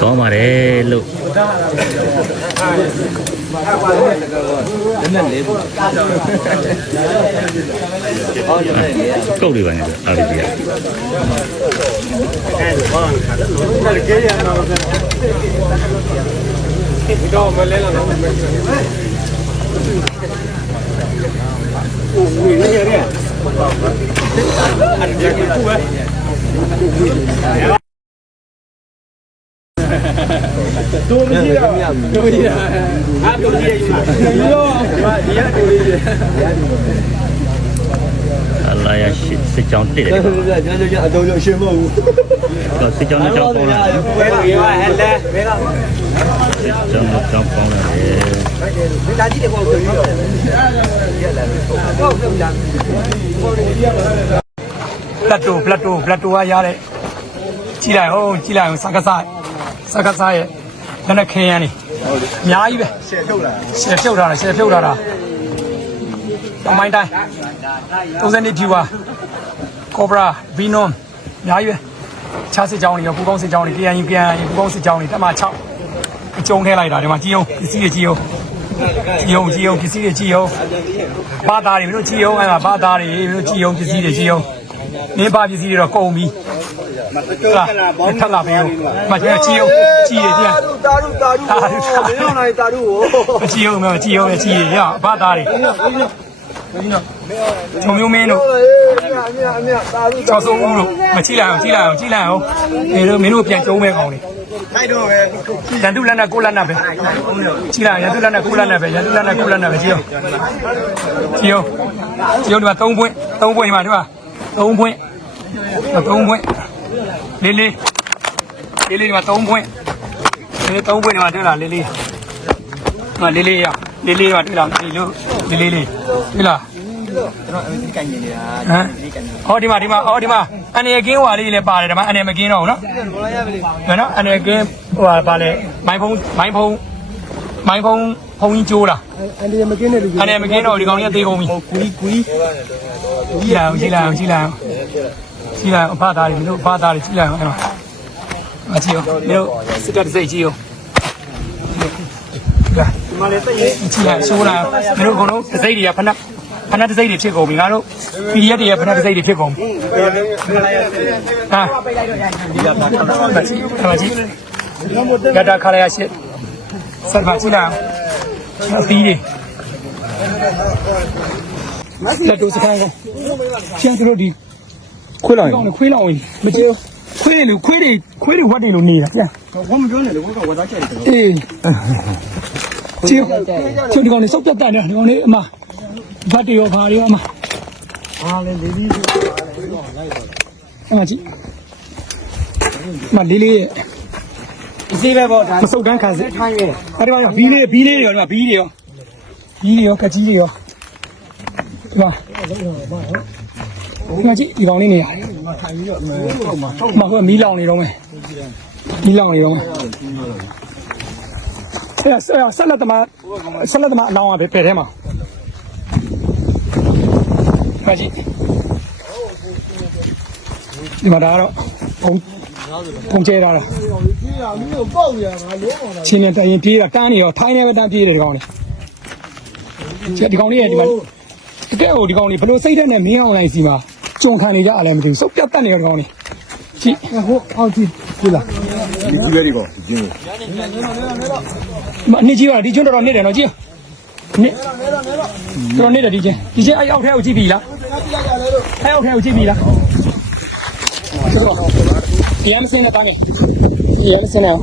có mà để luôn. À, câu đi bạn ở đây Hãy subscribe ကောင်းပါတယ်လို့ကုတ်တွေပါနေတယ်အားကြီးက အလာရရှိစစ်ကြောင်းတစ်တယ်ကျွန်တော်ကျွန်တော်အတော်ရရှင်းမဟုတ်ဘူးတော့စစ်ကြောင်းနဲ့ကြောင်းပေါင်းလာတယ်ဘယ်လိုရဟဲ့လဲဘယ်ကစစ်ကြောင်းနဲ့ကြောင်းပေါင်းလာတယ်ဒါကြီးတွေပေါ့ပြောပြောရက်လာတော့တော့ပြောကြပလက်တိုပလက်တိုပလက်တိုကရတဲ့ကြည်လိုက်ဟုတ်ကြည်လိုက်အောင်စကားစားစကားစားရဲ့လက်နဲ့ခင်းရမ်းနေအများကြီးပဲရှယ်ထုတ်လာရှယ်ဖြုတ်ထားတာရှယ်ဖြုတ်ထားတာ တောင်ပိုင်းတိုင်း30နှစ်ဖြူပါကောဘရာဘီနွန်အများကြီးပဲခြားစစ်ကြောင်းတွေရောပူကောင်းစစ်ကြောင်းတွေ KNU KNU ပူကောင်းစစ်ကြောင်းတွေတက်မှ6အကျုံးထဲလိုက်တာဒီမှာကြည်အောင်ပစ္စည်းတွေကြည်အောင်ကြည်အောင်ကြည်အောင်ပစ္စည်းတွေကြည်အောင်ဘာသားတွေမင်းတို့ကြည်အောင်အဲ့မှာဘာသားတွေမင်းတို့ကြည်အောင်ပစ္စည်းတွေကြည်အောင်မင်းဘာပစ္စည်းတွေတော့ကုန်ပြီဟုတ်လားထပ်လာပြီမကျချီအောင်ချီရပြန်တာရုတာရုတာရုမင်းတို့နိုင်တာရုကိုချီအောင်မချီအောင်ချီရရဘာသားတွေ ချုံမျိုးမင်းတို့အေးအမြအမြတာရုချောဆုံးဦးတို့မချီလိုက်အောင်ချီလိုက်အောင်ချီလိုက်အောင်နေတို့မင်းတို့ပြန်ကျုံးမဲ့ကောင်တွေထိုက်တော့ပဲရန်သူလက်နဲ့ကိုလက်နဲ့ပဲချီလိုက်ရန်သူလက်နဲ့ကိုလက်နဲ့ပဲရန်သူလက်နဲ့ကိုလက်နဲ့ပဲချီအောင်ချီအောင်ချီအောင်ဒီမှာ3ပွင့်3ပွင့်ဒီမှာဒီမှာ3ပွင့်3ပွင့်လေးလေးလေးလေးဒီမှာ3ပွင့်လေး3ပွင့်ဒီမှာတွေ့လားလေးလေးမလေးလေးရလေးလေးရတွေ့လားဒီလိုလေးလေးလေးတွေ့လား ကျွန်တော်အဲဒီကန်နေနေတာဟမ်ဟောဒီမှာဒီမှာဟောဒီမှာအနေကင်းဟွာလေးလည်းပါတယ်ဒီမှာအနေမကင်းတော့ဘူးနော်ဘောလာရပါလေဘယ်နော်အနေကင်းဟွာပါလေမိုင်းဖုံးမိုင်းဖုံးမိုင်းဖုံးဖုံးကြီးကျိုးလားအန်ဒီမကင်းတဲ့လူကြီးအနေမကင်းတော့ဒီကောင်ကြီးသေးကုန်ပြီကူကြီးကူကြီးကြည့်လိုက်အောင်ကြည့်လိုက်အောင်ကြည့်လိုက်အောင်ကြည့်လိုက်အောင်အဖသားတွေတို့အဖသားတွေကြည့်လိုက်အောင်အဲ့မှာမကြည့်အောင်တို့စစ်တပ်စိတ်ကြည့်အောင်ကဲဒီမှာလည်းတက်ရင်ကြည့်လိုက်ရှိုးလာမင်းတို့ကတော့ဒစိမ့်တွေကဖနက် ဖနက်ဒစိမ့်တွေဖြစ်ကုန်ပြီငါတို့ PDF တွေရဲ့ဖနက်ဒစိမ့်တွေဖြစ်ကုန်ပြီဟာဒီကပါတော့ကြည့်ပါကြည့်ဂတာခါရရရှိဆက်ပါကြည့်လာအသီးတွေလက်တို့စခိုင်းကောကျန်တို့ဒီခွေးလောင်ကောင်းခွေးလောင်ဝင်မကြည့်ခွေးတွေလူခွေးတွေခွေးတွေဝတ်တွေလိုနေတာကျန်ဘာမပြောနဲ့လေဘုကဝါသားချက်တယ်အေးချီချီဒီကောင်နေစောက်ပြတ်တတ်နေဒီကောင်နေအမ ဘတ်တွေရောဘာတွေရောအမအားလည်းလေးလေးအမကြည့်အမလေးလေးရဲ့အစီပဲပေါ့ဒါမစုတ်ကန်းခံစစ်ထိုင်းရဲ့အဲ့ဒီမှာဘီးလေးဘီးလေးတွေရောဒီမှာဘီးတွေရောဘီးတွေရောကကြီးတွေရောဒီမှာဒီမှာကြည့်ဒီကောင်လေးနေရတယ်ထိုင်ပြီးတော့ဟုတ်မှာအမကမီးလောင်နေတော့မယ်မီးလောင်နေတော့မယ်အဲ့ဆက်ဆက်လက်တမဆက်လက်တမအလောင်းอ่ะပဲဖယ်ထဲမှာ မကြည့်ဒီမှာဒါကတော့ဘုံဘုံကျဲတာတော့ကြီးရမျိုးပေါက်ရငါလုံးအောင်ချင်းနဲ့တရင်ပြေးတာတန်းနေရောထိုင်းနေပဲတန်းပြေးတယ်ဒီကောင်လေးကျဒီကောင်လေးရဲ့ဒီမှာတကယ်ဟိုဒီကောင်လေးဘလို့စိတ်ထဲနဲ့မင်းအောင်လိုက်စီမှာကြုံခံနေကြအလဲမသိဘူးစုပ်ပြတ်တက်နေရောဒီကောင်လေးကြည့်ဟိုအောက်ကြည့်ကြည့်လားဒီကြီးပဲဒီပေါ့ဒီကျင်းမအနစ်ကြီးပါဒီကျွန်းတော်တော်နစ်တယ်နော်ကြည့် နစ်တော်တော်နစ်တယ်ဒီချင်းဒီချင်းအဲ့အောက်ထဲကိုကြည့်ပြီလားအဲ့အောက်ထဲကိုကြည့်ပြီလားကျတော့ဒီအမ်စင်းနဲ့တားနေဒီအမ်စင်းနဲ့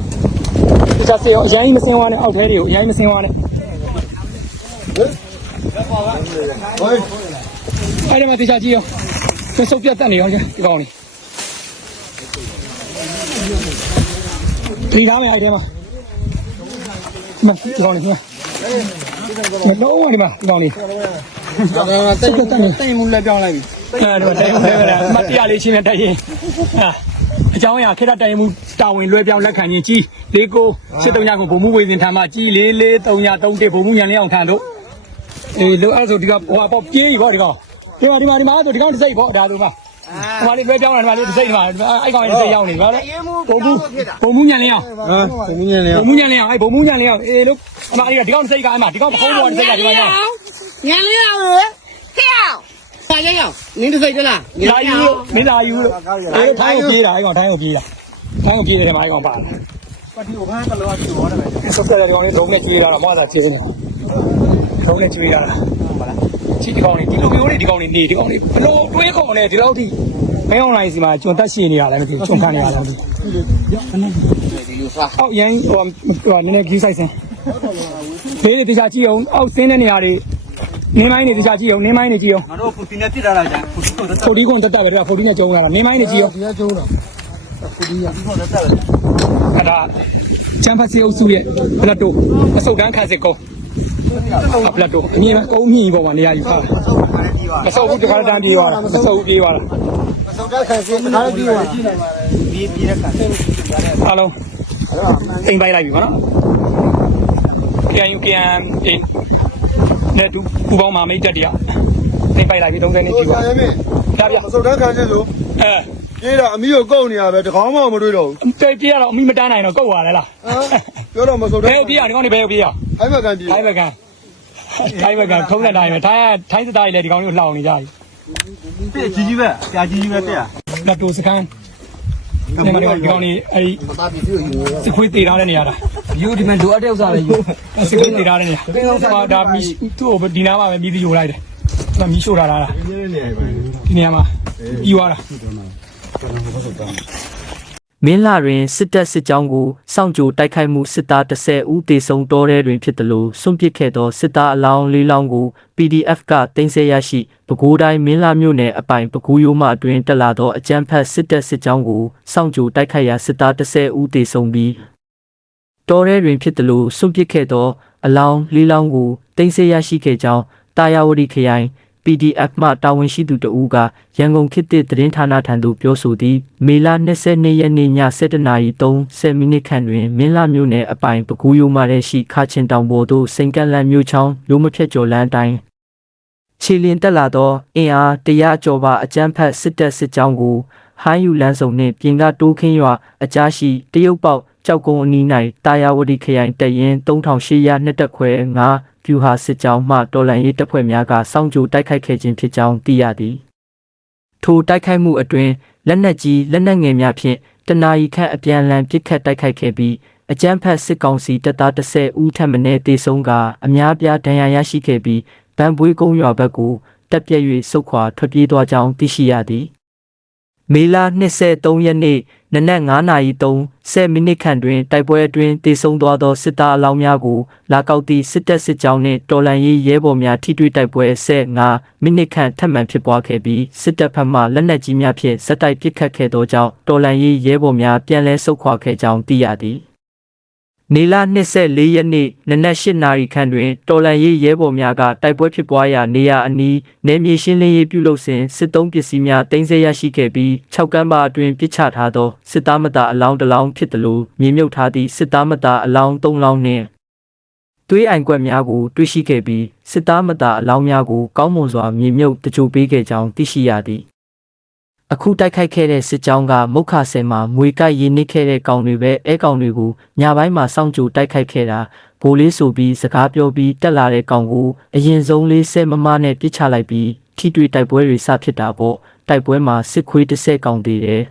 ဒီချာစေရောအရင်မစင်းဝါနဲ့အောက်ထဲတွေကိုအရင်မစင်းဝါနဲ့ဟိုအဲ့ဒီမှာတေချာကြည့်ရောသူစုပ်ပြတ်တက်နေရောဒီကောင်လေးဒီသားမယ်အဲ့ဒီမှာမဒီကောင်လေး မလုံးဝဒီမှာဒီကောင်လေးတိတ်တိတ်မှုလက်ပြောင်းလိုက်ပြီအဲ့ဒီမှာတိုင်ဝင်လာမတရားလေးချင်းနဲ့တိုင်ရင်ဟာအကြောင်းအရာခေတ္တတိုင်မှုတာဝန်လွှဲပြောင်းလက်ခံခြင်းကြီးလေးကိုစစ်တုံညာကိုဗိုလ်မှုဝေစဉ်ထံမှကြီးလေးလေးတုံညာသုံးတစ်ဗိုလ်မှုညာလေးအောင်ထံတို့အေးလိုအဲ့ဆိုဒီကဟိုပေါ့ပြေးပြီပေါ့ဒီကောင်ဒီမှာဒီမှာဒီမှာဆိုဒီကောင်တစ်စိတ်ပေါ့ဒါဆိုမှ ဟိုမှာလေးလွှဲပြောင်းလာဒီမှာလေးတစ်စိတ်ဒီမှာအဲ့ကောင်လေးတစ်စိတ်ရောက်နေပါလေရေမှုဘုံဘူးဘုံဘူးညံလင်းအောင်ဟမ်ဘုံမြင်လေဘုံဘူးညံလင်းအောင်အဲ့ဘုံဘူးညံလင်းအောင်အေးလို့အမလေးကဒီကောင်တစ်စိတ်ကအဲ့မှာဒီကောင်ပခုံးပေါ်တစ်စိတ်ကဒီမှာညံညလေးရလေဟဲ့ပါရရနင်းတစ်စိတ်တလားလာယူလို့မင်းလာယူလို့အေးထိုင်းကိုပြေးတာအဲ့ကောင်ထိုင်းကိုပြေးတာထိုင်းကိုပြေးတယ်မှာအဲ့ကောင်ပါလာပတ်တီကိုဖမ်းကလောချောတယ်ပဲဆုပ်တဲ့ကောင်လေးလုံးနဲ့ကျွေးလာတော့မောတာပြေးနေလုံးနဲ့ကျွေးလာတာချီ ဒီကောင်လေးဒီလိုမျိုးလေးဒီကောင်လေးနေဒီကောင်လေးဘလို့တွေးကောင်လဲဒီလောက်ထိမင်းအွန်လိုင်းစီမှာကျွန်တက်ရှိနေရလဲမသိဘူးကျွန်ခံနေရလဲမသိဘူးအောက်ရန်ဟိုဟိုနည်းနည်းကြီးဆိုင်စင်ဖေးတွေတခြားကြည့်အောင်အောက်ဆင်းတဲ့နေရာတွေနင်းမိုင်းတွေတခြားကြည့်အောင်နင်းမိုင်းတွေကြည့်အောင်ငါတို့ပူတင်နဲ့ပြစ်တာလားကြာပူတင်တော့ဖိုဒီကွန်တက်တက်ပဲဖိုဒီနဲ့ကျုံးလာတာနေမိုင်းနေကြည့်ရောဒီကကျုံးတာအဲ့ဒါချမ်ပစီအုပ်စုရဲ့ပလက်တိုအစုတ်တန်းခါစစ်ကုန်း အပလက်တိုအမြင်ကုန်းမြင့်ပေါ်မှာနေရာယူထားမဆုပ်ဘူးတခါတန်းပြေးသွားတာမဆုပ်ဘူးပြေးသွားတာစုံတက်ခံစီတခါလေးပြီးသွားပြီးပြီးတဲ့ခါအားလုံးအိမ်ပိုက်လိုက်ပြီမနော်ပြန်ယူပြန်အိမ်နဲ့တူပူပေါင်းမာမိတ်တက်တရအိမ်ပိုက်လိုက်ပြီ30နှစ်ဟိုပြီကြာပါရမင်းဒါပြမစုံတက်ခံစီဆိုအဲပြေးတာအမီကိုကုတ်နေရပဲတကောင်းမှမတွေ့တော့ဘူးပြေးပြေးရတော့အမိမတန်းနိုင်တော့ကုတ်သွားလဲလားပြောတော့မစုံတက်ဘယ်ပြေးရဒီကောင်နေဘယ်ပြေးရ အိုင်မကန်ပြေးထိုင်းဘကန်ထိုင်းဘကန်ထုံးတဲ့တိုင်းပဲထိုင်းထိုင်းစတိုင်းလည်းဒီကောင်လေးကိုလှောင်နေကြပြီပြည့်ကြီးကြီးပဲကြာကြီးကြီးပဲပြည့်လက်တိုစကန်ဒီမှာဒီကောင်လေးအဲ့ဒီစခွေးတေထားတဲ့နေရာလားယူဒီမှာလိုအပ်တဲ့ဥစ္စာလေးယူစခွေးတေထားတဲ့နေရာဟာဒါမီသူ့ကိုဒီနားမှာပဲမီးသီးယူလိုက်တယ်ဒီမှာမီးရှို့ထားတာလားဒီနေရာမှာပြီးသွားတာ မင်းလာတွင်စစ်တပ်စစ်ကြောင်းကိုစောင့်ကြိုတိုက်ခိုက်မှုစစ်သား30ဦးသေဆုံးတော်တဲ့တွင်ဖြစ်သလိုစွန့်ပစ်ခဲ့သောစစ်သားအလောင်း၄လောင်းကို PDF ကတင်ဆက်ရရှိပဲခူးတိုင်းမင်းလာမြို့နယ်အပိုင်ပဲခူးရိုးမှအတွင်တက်လာသောအကြမ်းဖက်စစ်တပ်စစ်ကြောင်းကိုစောင့်ကြိုတိုက်ခိုက်ရာစစ်သား30ဦးသေဆုံးပြီးတော်တဲ့တွင်ဖြစ်သလိုစွန့်ပစ်ခဲ့သောအလောင်း၄လောင်းကိုတင်ဆက်ရရှိခဲ့ကြောင်းတာယာဝတီခရိုင် PDF မှတာဝန်ရှိသူတဦးကရန်ကုန်ခေတ်သစ်သတင်းဌာနထံသို့ပြောဆိုသည်မေလ22ရက်နေ့ည7:30မိနစ်ခန့်တွင်မင်းလာမြို့နယ်အပိုင်ပကူးရိုးမှတဲ့ရှိခါချင်းတောင်ပေါ်သို့စိန်ကန့်လန့်မြို့ချောင်းရိုးမဖြတ်ကျော်လမ်းအတိုင်းခြေလင်တက်လာသောအင်အားတရာကျော်ပါအကြမ်းဖက်စစ်တပ်စစ်ကြောင်းကိုဟိုင်းယူလန်းစုံနှင့်ပြင်ကတိုးခင်းရွာအကြားရှိတရုတ်ပေါက်ကြောက်ကုန်းအနီး၌တာယာဝတီခရိုင်တရင်3800နှစ်တက်ခွဲ9ပြူဟာစစ်ကြောင်းမှတော်လန်ရေးတပ်ဖွဲ့များကစောင့်ကြိုတိုက်ခိုက်ခဲ့ခြင်းဖြစ်ကြောင်းသိရသည်ထိုတိုက်ခိုက်မှုအတွင်းလက်နက်ကြီးလက်နက်ငယ်များဖြင့်တနာရီခန့်အပြန်အလှန်ပစ်ခတ်တိုက်ခိုက်ခဲ့ပြီးအကြမ်းဖက်စစ်ကောင်စီတပ်သား30ဦးထပ်မံတေဆုံးကအများပြားဒဏ်ရာရရှိခဲ့ပြီးဗန်ပွေးကုန်းရွာဘက်ကိုတက်ပြက်၍စုခွာထွက်ပြေးသွားကြောင်းသိရှိရသည် မေလ23ရက်နေ့နနက်9:30မိနစ်ခန့်တွင်တိုက်ပွဲအတွင်းတေဆုံးသွားသောစစ်သားအလောင်းများကိုလာကောက်သည့်စစ်တပ်စစ်ကြောင်းနှင့်တော်လှန်ရေးရဲဘော်များထိတွေ့တိုက်ပွဲ15မိနစ်ခန့်ထပ်မံဖြစ်ပွားခဲ့ပြီးစစ်တပ်ဘက်မှလက်နက်ကြီးများဖြင့်စက်တိုက်ပစ်ခတ်ခဲ့သောကြောင့်တော်လှန်ရေးရဲဘော်များပြန်လည်ဆုတ်ခွာခဲ့ကြောင်းသိရသည် နေလ24ရက်နေ့နနက်8နာရီခန့်တွင်တော်လန်ရေးရဲဘော်များကတိုက်ပွဲဖြစ်ပွားရာနေရာအနီးနယ်မြေရှင်းလင်းရေးပြုလုပ်စဉ်စစ်တုံးပစ္စည်းများတင်ဆက်ရရှိခဲ့ပြီး6ကမ်းပါအတွင်ပစ်ချထားသောစစ်သားမသားအလောင်းတစ်လောင်းဖြစ်သလိုမြေမြုပ်ထားသည့်စစ်သားမသားအလောင်း3လောင်းနှင့်သွေးအိမ်ကွက်များကိုတွေ့ရှိခဲ့ပြီးစစ်သားမသားအလောင်းများကိုကောင်းမွန်စွာမြေမြုပ်တကြိုပေးခဲ့ကြောင်းသိရှိရသည် အခုတိုက်ခိုက်ခဲ့တဲ့စစ်ကြောင်းကမုတ်ခဆယ်မှာမွေကိုက်ရင်းနှိခဲ့တဲ့ကောင်တွေပဲအဲကောင်တွေကိုညပိုင်းမှာစောင့်ကြိုတိုက်ခိုက်ခဲ့တာဘိုးလေးဆိုပြီးစကားပြောပြီးတက်လာတဲ့ကောင်ကိုအရင်ဆုံးလေးဆဲမမနဲ့ပြစ်ချလိုက်ပြီးထိတွေ့တိုက်ပွဲတွေစဖြစ်တာပေါ့တိုက်ပွဲမှာစစ်ခွေးတစ်ဆက်ကောင်သေးတယ်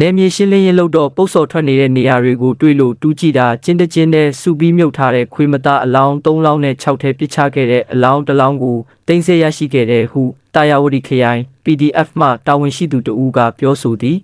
နေမြေရှင်းလင်းရေးလုပ်တော့ပုတ်စော်ထွက်နေတဲ့နေရာတွေကိုတွေ့လို့တူးကြည့်တာကျင်းတကျင်းနဲ့စူပြီးမြုပ်ထားတဲ့ခွေးမသားအလောင်း၃လောင်းနဲ့၆ထဲပစ်ချခဲ့တဲ့အလောင်းတစ်လောင်းကိုတင်ဆက်ရရှိခဲ့တဲ့ဟုတာယာဝတီခရိုင် PDF မှတာဝန်ရှိသူတဦးကပြောဆိုသည်